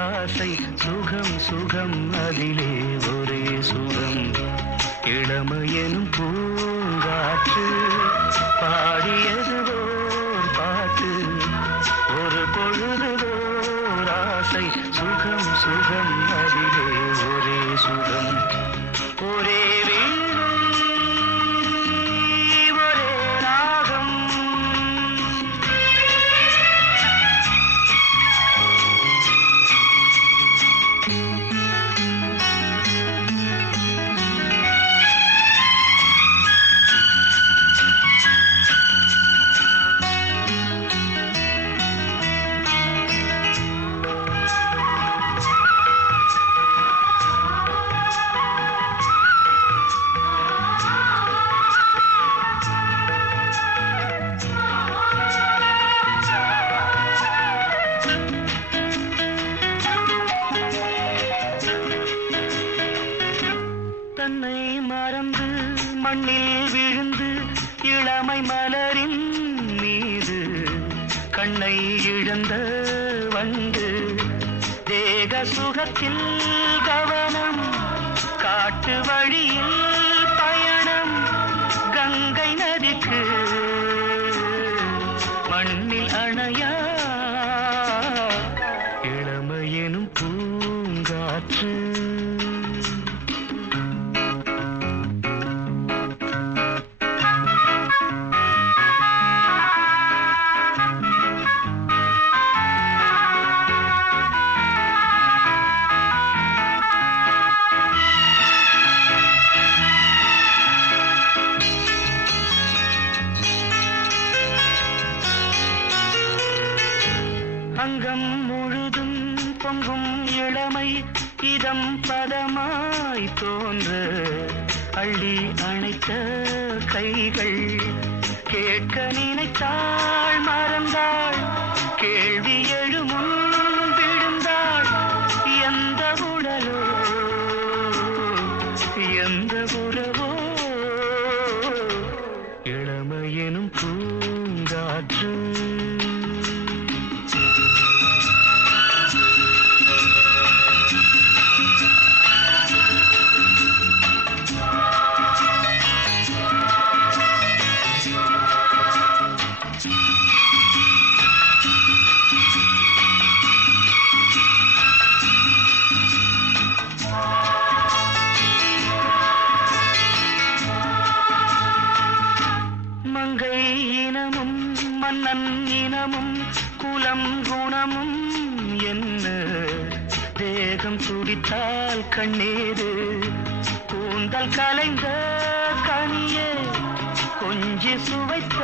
ஓராசை சுகம் சுகம் அதிலே ஒரே சுகம் இளமையெனும் பூங்காற்று பாடியது ஓர் பாட்டு ஒரு பொழுதுதோர் ஆசை சுகம் சுகம் அதிலே ஒரே சுகம் ஒரே வீணை ஒரே ராகம் தன்னை மறந்து மண்ணில் விழுந்து இளமை மலரின் மீது கண்ணை இழந்த வந்து தேக சுகத்தில் கவனம் காட்டு வழியில் பயணம் கங்கை நதிக்கு மண்ணில் அணையா இளமையெனும் பூங்காற்று அங்கம் முழுதும் பொங்கும் இளமை இதம் பதமாய் தோன்ற அள்ளி அணைத்த கைகள் கேட்க நினைத்தாள் மறந்தாள் கேள்வி எழுமுன் விழுந்தாள் எந்த உடலோ எந்த உறவோ இளமையெனும் பூங்காற்று மங்கை இனமும் மன்னன் இனமும் குலம் குணமும் என்ன தேகம் துடித்தால் கண்ணீரு கூந்தல் கலைந்த கனியே கொஞ்சி சுவைத்த